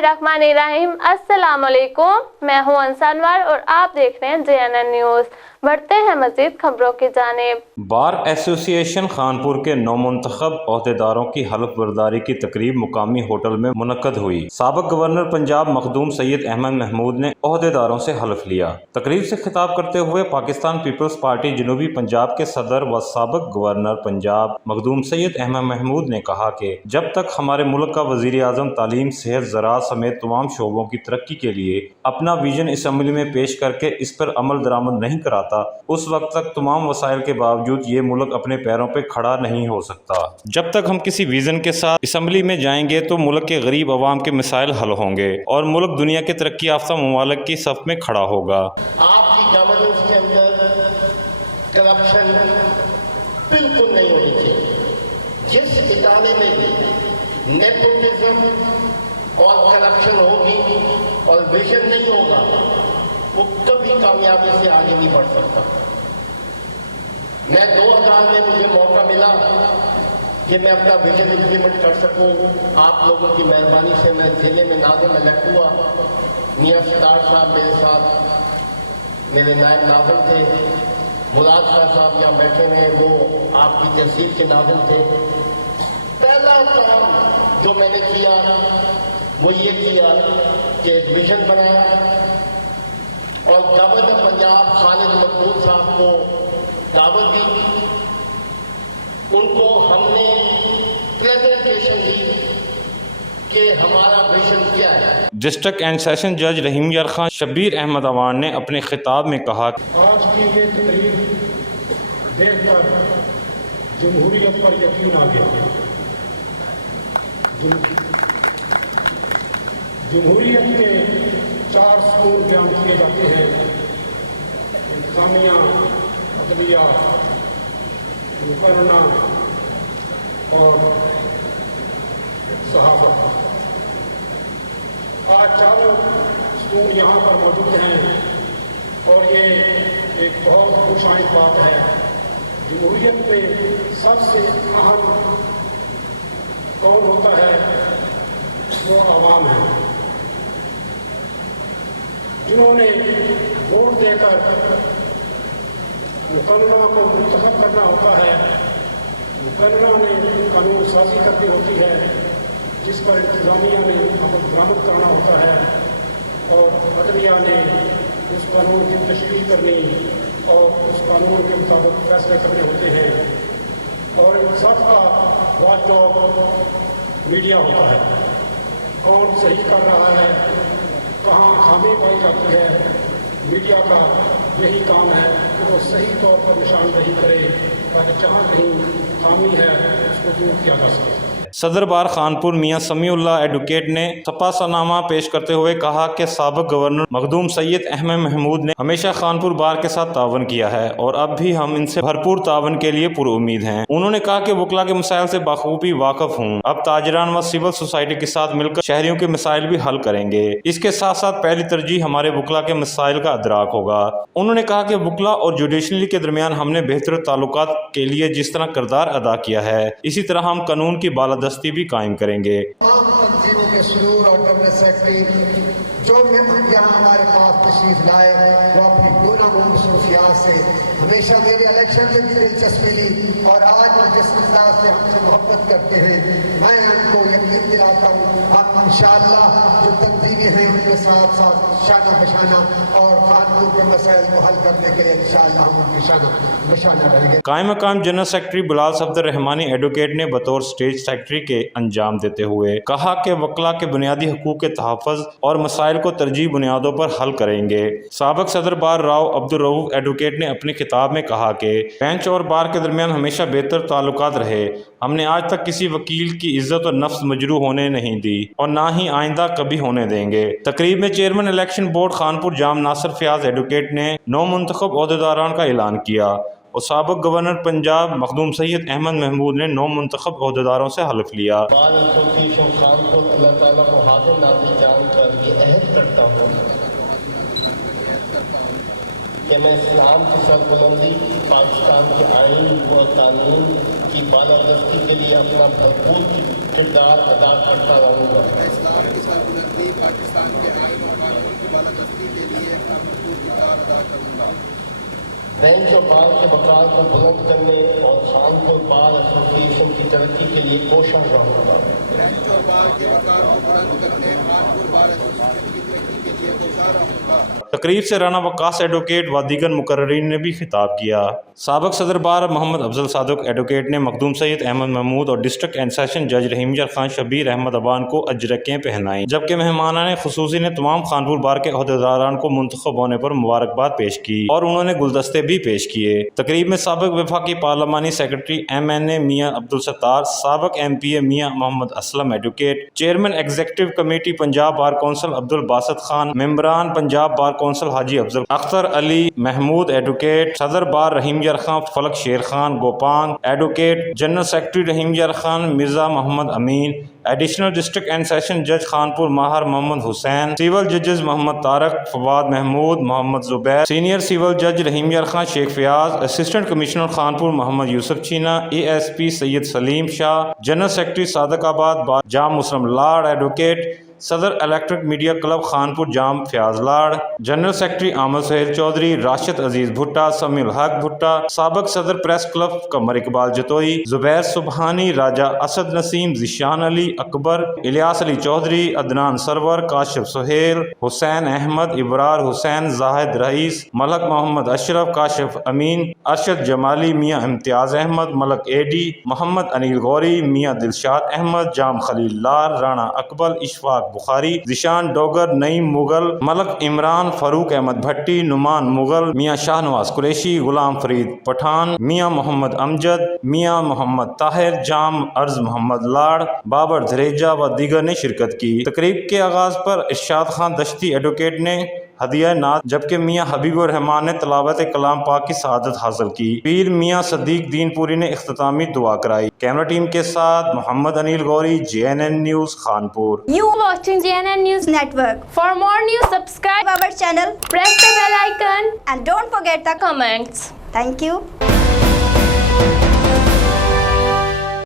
बिस्मिल्लाहिर्रहमानिर्रहीम। अस्सलाम वालेकुम। मैं हूं अंसानवार और आप देख रहे हैं JNN न्यूज़। बढ़ते हैं मज़ीद खबरों की जानिब। बार एसोसिएशन खानपुर के नौमुंतखब ओहदेदारों की हल्फ बर्दारी की तकरीब मुकामी होटल में मुनक्कद हुई। साबिक गवर्नर पंजाब मखदूम सैयद अहमद महमूद ने ओहदेदारों से हल्फ लिया। तकरीब से खिताब करते हुए पाकिस्तान पीपल्स पार्टी जनूबी पंजाब के सदर व साबिक गवर्नर पंजाब मखदूम सैयद अहमद महमूद ने कहा कि जब तक हमारे मुल्क का वज़ीर आज़म तालीम, सेहत, ज़राअत समेत तमाम शोबों की तरक्की के लिए अपना विजन इसम्बली में पेश करके इस पर अमल दरामद नहीं कराता, उस वक्त तक तमाम वसाइल के बावजूद ये मुल्क अपने पैरों पे खड़ा नहीं हो सकता। जब तक हम किसी विजन के साथ असम्बली में जाएंगे तो मुल्क के गरीब अवाम के मसाइल हल होंगे और मुल्क दुनिया के तरक्की याफ्ता ममालिक की सफ में खड़ा होगा। आपकी गवर्नेंस के अंदर करप्शन बिल्कुल नहीं होनी चाहिए। जिस इदारे में भी नेपोटिज्म और करप्शन होगी और विजन नहीं होगा, वो कभी कामयाबी से आगे नहीं बढ़ सकता। मैं 2000 में मुझे मौका मिला कि मैं अपना विजन इम्प्लीमेंट कर सकूं। आप लोगों की मेहरबानी से मैं जिले में नाज़िम इलेक्ट हुआ। मियां सितार साहब मेरे साथ मेरे नायब नाज़िम थे। मुराद शाह साहब यहाँ बैठे हैं, वो आपकी तहसील के नाज़िम थे। पहला काम जो मैंने किया वो ये किया कि एक विजन बनाया और गवर्नर पंजाब खालिद मखदूम साहब को दावत दी। उनको हमने प्रेजेंटेशन दी कि हमारा विजन क्या है। डिस्ट्रिक्ट एंड सेशन जज रहीम यार खान शब्बीर अहमद अवान ने अपने खिताब में कहा, आज की ये तकरीर देखकर जमहूरियत पर यकीन आ गया। जमहूरियत के 4 स्तूर बयान किए जाते हैं: इंतज़ामिया, अदलिया, मुकर्रना और सहाफ़त। आज चारों स्तूर यहाँ पर मौजूद हैं और ये एक बहुत खुशाइंद बात है। जमहूरियत में सबसे अहम कौन होता है? वो आवाम है, जिन्होंने वोट देकर मुकर्रना को मुंतखब करना होता है। मुकर्रना ने कानून साजी करनी होती है, जिस पर इंतज़ामिया ने अमल दरामद कराना होता है और अदलिया ने उस कानून की तशरीह करनी और उस कानून के मुताबिक फैसले करने होते हैं। और इन सब का वॉचडॉग मीडिया होता है। कौन सही कर रहा है, कहाँ खामी पाई जाती है, मीडिया का यही काम है कि वो सही तौर पर निशानदही करे ताकि जहाँ कहीं खामी है उसको दूर किया जा सके। सदर बार खानपुर मियां समीउल्लाह एडवोकेट ने सपासनामा पेश करते हुए कहा कि साबिक गवर्नर मखदूम सैयद अहमद महमूद ने हमेशा खानपुर बार के साथ तावन किया है और अब भी हम इनसे भरपूर तावन के लिए पुरुउम्मीद हैं। उन्होंने कहा कि वकला के मसाइल से बाखूबी वाकफ हूँ। अब ताजरान व सिविल सोसाइटी के साथ मिलकर शहरियों के मसाइल भी हल करेंगे। इसके साथ साथ पहली तरजीह हमारे वकला के मसाइल का अदराक होगा। उन्होंने कहा कि वकला और जुडिशरी के दरमियान हमने बेहतर ताल्लुकात के लिए जिस तरह किरदार अदा किया है, इसी तरह हम कानून की बालादस्ती भी कायम करेंगे। तंजीमों के सुरूर और जनरल सेक्रेटरी जो यहाँ हमारे पास तशरीफ लाए, वो अपनी गुनागुन मसरूफियात से हमेशा मेरे इलेक्शन में भी दिलचस्पी ली और आज वो जिस अंदाज से हमसे मोहब्बत करते हैं, मैं उनको यकीन दिलाता हूँ हम इंशाअल्लाह जो तंजीमें हैं उनके साथ साथ शाना बशाना और खानपुर के मसाइल को हल करने के लिए इंशाअल्लाह हम उनके शाना बशाना रहेंगे। कायम मकाम general secretary Bilal Safdar Rahmani advocate ने बतौर स्टेट सेक्रेटरी के अंजाम देते हुए कहा कि वकला के बुनियादी हकूक के तहफ़्फ़ुज़ और मसाइल को तरजीह बुनियादों पर हल करेंगे। साबिक सदर बार राव अब्दुल रऊफ एडवोकेट ने अपनी किताब में कहा कि बेंच और बार के दरमियान हमेशा बेहतर ताल्लुकात रहे। हमने आज तक किसी वकील की इज्जत और नफ्स मजरू होने नहीं दी और ना ही आइंदा कभी होने देंगे। तकरीब में चेयरमैन इलेक्शन बोर्ड खानपुर जाम नासिर फयाज एडवोकेट ने 9 मुंतखब ओहदेदारान का ऐलान किया और साबिक गवर्नर पंजाब मखदूम सैयद अहमद महमूद ने 9 मुंतखब ओहदेदारों से हल्फ लिया। बार एसोसिएशन खानपुर अल्लाह ताला को हाजिर नाज़िर जानकर ये अहद करता हूँ कि मैं इस्लाम की सरबुलंदी, पाकिस्तान के आइन व कानून की बालादस्ती के लिए अपना भरपूर किरदार अदा करता रहूँगा। اسلام کی سربلندی پاکستان کے آئین و قانون کی بالادستی کے لیے اپنا بھرپور کردار ادا کروں گا۔ بینچ اور بار کے وقار کو بلند کرنے اور خانپور بار ایسوسی ایشن کی ترقی کے لیے کوشاں رہوں گا۔ بینچ اور بار کے وقار کو بلند کرنے خانپور بار ایسوسی ایشن کی ترقی کے لیے کوشاں رہوں گا۔ تقریب سے رانا وقاص ایڈوکیٹ و دیگر مقررین نے بھی خطاب کیا۔ سابق صدر بار محمد افضل صادق ایڈوکیٹ نے مخدوم سید احمد محمود اور ڈسٹرکٹ اینڈ سیشن جج رحیم یار خان شبیر احمد ابان کو اجرکیں پہنائیں، جبکہ مہمانان خصوصی نے تمام خانپور بار کے عہدیداران کو منتخب ہونے پر مبارکباد پیش کی اور انہوں نے گلدستے بھی پیش کیے۔ تقریب میں سابق وفاقی پارلیمانی سیکرٹری MNA میاں عبدالستار، سابق MPA میاں محمد Aslam advocate, chairman executive committee Punjab bar council Abdul Basit Khan, ممبران پنجاب بار کونسل حاجی افضل اختر علی محمود ایڈوکیٹ، صدر بار رحیم یار خان فلک Sher Khan Gopang advocate, general secretary رحیم یار خان مرزا محمد امین، ایڈیشنل ڈسٹرکٹ اینڈ سیشن جج خانپور ماہر محمد حسین، سیول ججز محمد طارق، فواد محمود، محمد زبیر، سینئر سیول جج رحیم یار خان شیخ فیاض، اسسٹنٹ کمشنر خانپور محمد یوسف چینا، ASP سید سلیم شاہ، جنرل سیکرٹری صادق آباد بار جام مسلم لاڑ ایڈوکیٹ، صدر الیکٹرک میڈیا کلب خانپور جام فیاض لاڑ، جنرل سیکرٹری احمد سہیل چودھری، راشد عزیز بھٹا، سمیع الحق بھٹا، سابق صدر پریس کلب قمر اقبال جتوئی، زبیر سبحانی، راجہ اسد نسیم، ذیشان علی اکبر، الیاس علی چودھری، عدنان سرور، کاشف سہیل، حسین احمد، ابرار حسین، زاہد رئیس، ملک محمد اشرف، کاشف امین، ارشد جمالی، میاں امتیاز احمد، ملک AD، محمد انیل غوری، میاں دلشاد احمد، جام خلیل لار، رانا اکبل، اشفاق بخاری، ذیشان ڈوگر، نعیم مغل، ملک عمران، فاروق احمد بھٹی، نعمان مغل، میاں شاہ نواز قریشی، غلام فرید پٹھان، میاں محمد امجد، میاں محمد طاہر، جام ارز محمد لاڑ، بابر دھریجا و دیگر نے شرکت کی۔ تقریب کے آغاز پر ارشاد خان دشتی ایڈوکیٹ نے ہدیہ نعت، جبکہ میاں حبیب الرحمان نے تلاوت کلام پاک کی سعادت حاصل کی۔ پیر میاں صدیق دین پوری نے اختتامی دعا کرائی۔ کیمرہ ٹیم کے ساتھ Muhammad Anil Ghauri, JNN news Khanpur. You watching JNN News Network. For more news, subscribe Our channel press the bell icon and don't forget the comments. Thank you.